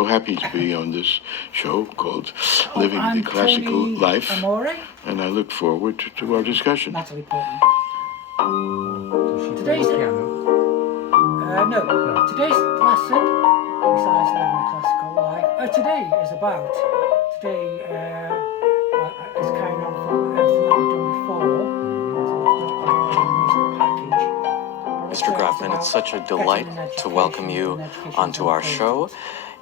So happy to be on this show called Living the Classical Life, and I look forward to our discussion. Natalie Portman. Today's today's lesson, besides living the classical life, today is about it's kind of everything that we've done before. Mr. Grafman, it's such a delight to welcome you onto our show.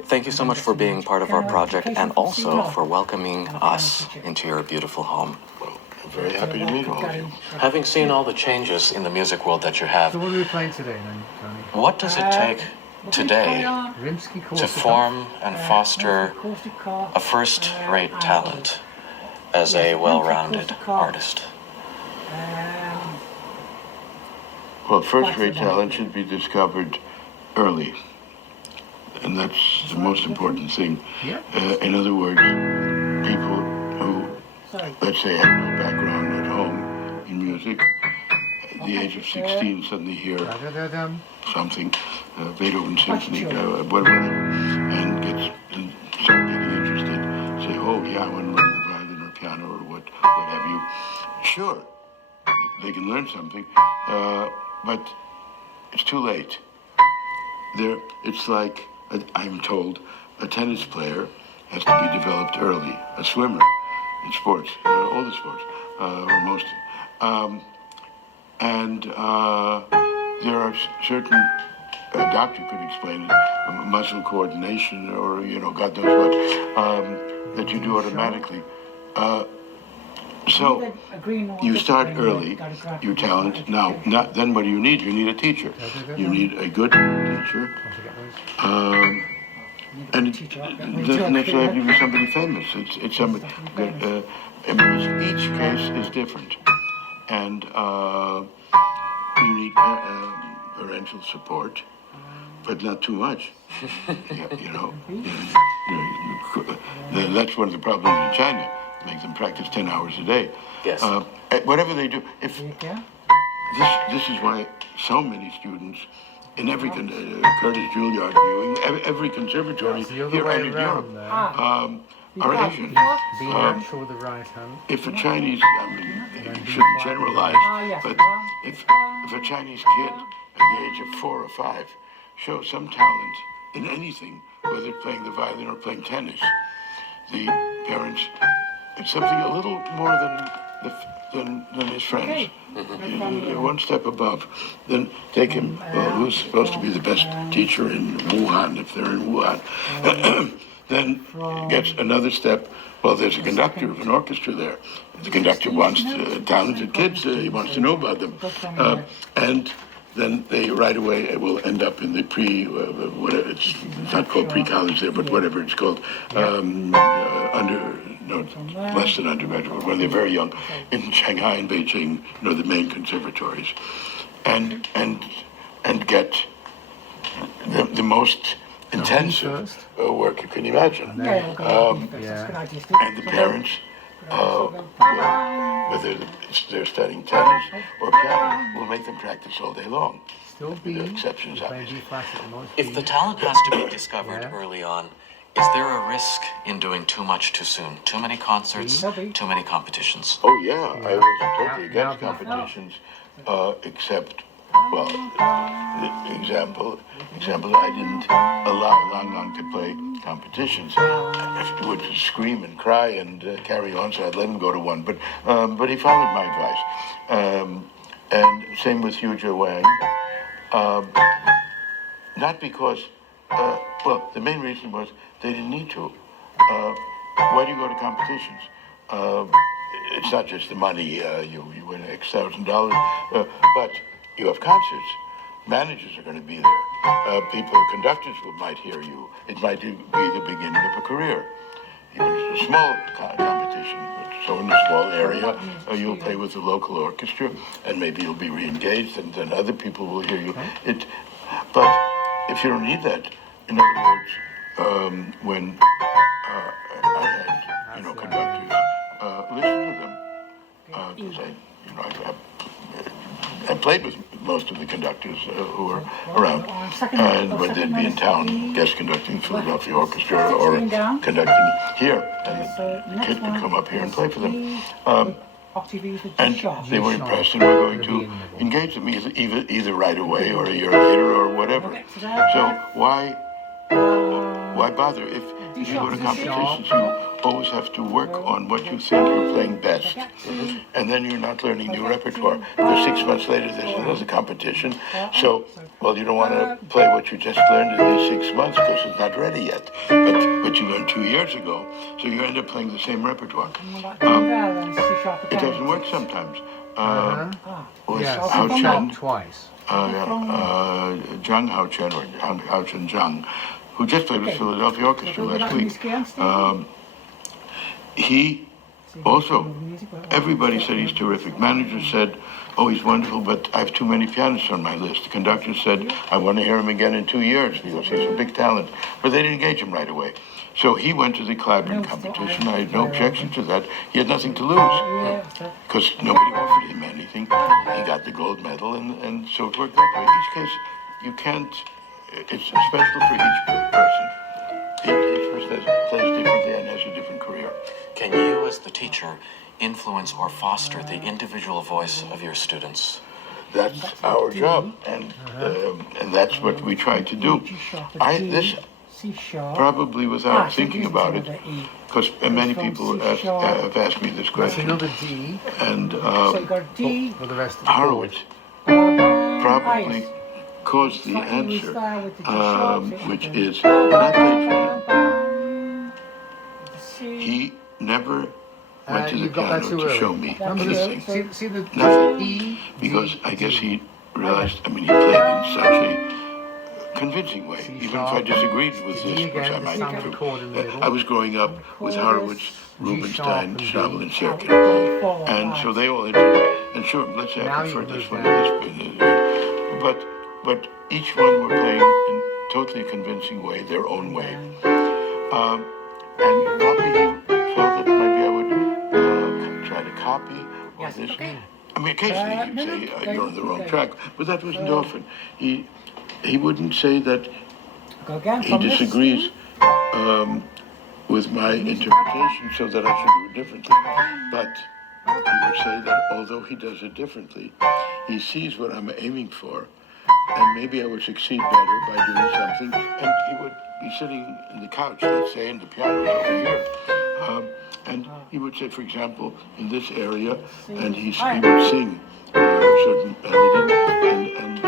Thank you so much for being part of our project and also for welcoming us into your beautiful home. Well, I'm very happy to meet all of you. Having seen all the changes in the music world that you have, So what are we playing today then, Tony? what does it take today to form and foster a first-rate talent as a well-rounded artist? Well, first-rate talent should be discovered early, and that's the most important thing. In other words, people who, let's say, have no background at home in music, at the age of 16 suddenly hear something, Beethoven Symphony, whatever, and start getting interested, say, oh yeah, I want to learn the violin or piano or what have you. Sure, they can learn something, but it's too late. It's like, I'm told, a tennis player has to be developed early, a swimmer in sports, all the sports, or most. And there are certain, a doctor could explain it, muscle coordination or, God knows what, that you do automatically. So you start early, your talent. Now, then what do you need? You need a teacher. You need a good teacher. And it doesn't necessarily have to be somebody famous. It's somebody. Each case is different, and you need parental support, but not too much. That's one of the problems in China. Make them practice 10 hours a day. Yes. Whatever they do. This is why so many students in every Curtis Juilliard viewing, every conservatory here in Europe are Asian. If a Chinese, you shouldn't generalize, but if a Chinese kid at the age of 4 or 5 shows some talent in anything, whether playing the violin or playing tennis, the parents, it's something a little more than his friends. One step above. Then take him, who's supposed to be the best teacher in Wuhan, if they're in Wuhan. Then gets another step. Well, there's a conductor of an orchestra there. The conductor wants talented kids. He wants to know about them. And then they right away will end up in the whatever, it's not called pre-college there, but whatever it's called, less than undergraduate, when they're very young, in Shanghai and Beijing, the main conservatories, and get the most intensive work you can imagine. And the parents, whether they're studying tennis or piano, will make them practice all day long. The exceptions, obviously. If the talent has to be discovered early on, is there a risk in doing too much too soon? Too many concerts, too many competitions? Oh yeah, I was totally against competitions, except, well, example, I didn't allow Lang Lang to play competitions. He would scream and cry and carry on, so I'd let him go to one. But he followed my advice. And same with Hu Wang. Not because, the main reason was they didn't need to. Why do you go to competitions? It's not just the money, you win X $1,000, but you have concerts. Managers are going to be there. Conductors might hear you. It might be the beginning of a career. Even a small competition, so in a small area, you'll play with the local orchestra, and maybe you'll be re-engaged, and then other people will hear you. But if you don't need that, in other words, when I had, conductors, listen to them, because I have I played with most of the conductors who were around, and when they'd be in town, guest conducting Philadelphia Orchestra or conducting here, and the kids would come up here and play for them. And they were impressed and were going to engage them either right away or a year later or whatever. So why bother? If you go to competitions, you always have to work on what you think you're playing best. And then you're not learning new repertoire. Because 6 months later, there's another competition. So, well, you don't want to play what you just learned in these 6 months because it's not ready yet. But you learned 2 years ago. So you end up playing the same repertoire. It doesn't work sometimes. With Hao Chen, twice. Zhang Hao Chen or Hao Chen Zhang, who just played with Philadelphia Orchestra last week. He also, everybody said he's terrific. Manager said, oh, he's wonderful, but I have too many pianists on my list. The conductor said, I want to hear him again in 2 years because he's a big talent. But they didn't engage him right away. So he went to the Clyburn competition. I had no objection to that. He had nothing to lose because nobody offered him anything. He got the gold medal, and so it worked that way. In each case, you can't, it's special for each person. Each person plays differently and has a different career. Can you, as the teacher, influence or foster the individual voice of your students? That's our job, and that's what we try to do. This probably without thinking about it, because many people have asked me this question. That's another D. And for the rest of the Horowitz probably caused the answer, which is not played for him. He never went to the piano to show me anything. See the Nothing. E? Because I guess he realized, he played in such a convincing way, even if I disagreed with this, which I might do. I was growing up with Horowitz, Rubinstein, Schnabel, and Sirkin. And so they all entered. And sure, let's say I prefer this one to this. But each one were playing in totally convincing way, their own way. And probably he felt that maybe I would try to copy or this. Occasionally he'd say, you're on the wrong track, but that wasn't often. He wouldn't say that he disagrees with my interpretation so that I should do it differently. But he would say that although he does it differently, he sees what I'm aiming for, and maybe I would succeed better by doing something, and he would be sitting in the couch, let's say, and the piano is over here. And he would say, for example, in this area, and he would sing a certain melody, and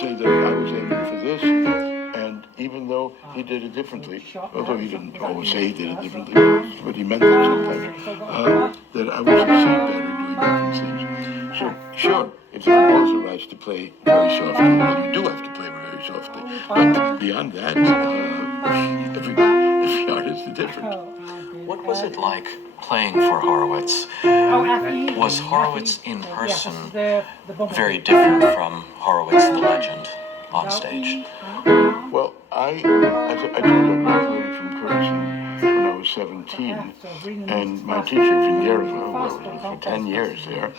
say that I was aiming for this, and even though he did it differently, although he didn't always say he did it differently, but he meant that sometimes, that I would succeed better doing different things. So, sure, if the composer writes to play very softly, well, you do have to play very softly, but beyond that, every artist is different. What was it like playing for Horowitz? Was Horowitz in person very different from Horowitz the legend on stage? Well, as I told you, I graduated from Princeton when I was 17, and my teacher, Vinerva, who I was with for 10 years there,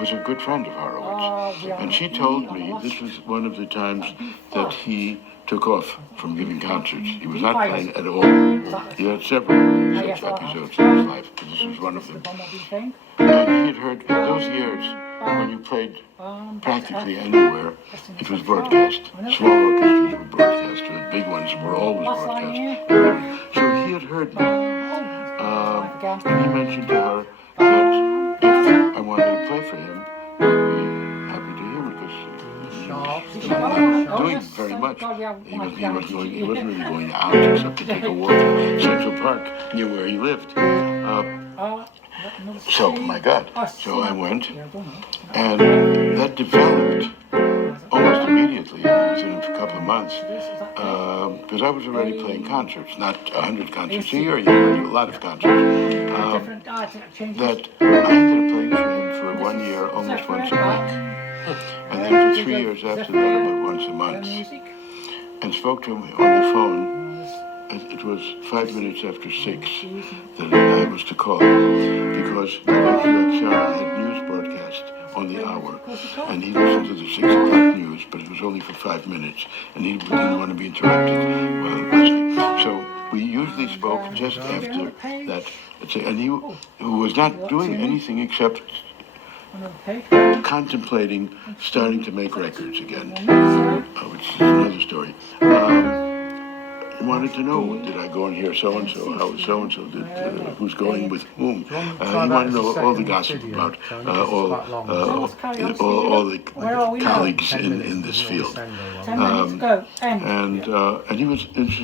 was a good friend of Horowitz. And she told me this was one of the times that he took off from giving concerts. He was not playing at all. He had several such episodes in his life, but this was one of them. And he had heard those years when you played practically anywhere, it was broadcast. Small orchestras were broadcast, the big ones were always broadcast. So he had heard me. And he mentioned to her that if I wanted to play for him, I would be happy to hear it because he was not doing very much. He wasn't really going out except to take a walk in Central Park near where he lived. So, my God, so I went, and that developed almost immediately, within a couple of months, because I was already playing concerts, not 100 concerts a year, you do a lot of concerts, that I ended up playing for him for 1 year, almost once a week, and then for 3 years after that, about once a month, and spoke to him on the phone. It was 5 minutes after 6 that I was to call, because WQXR had news broadcast on the hour, and he listened to the 6 o'clock news, but it was only for 5 minutes, and he didn't want to be interrupted while listening. So we usually spoke just after that, and he was not doing anything except contemplating starting to make records again, which is another story. He wanted to know, did I go and hear so-and-so, how so-and-so did, who's going with whom. He wanted to know all the gossip about all the colleagues in this field. And he was interested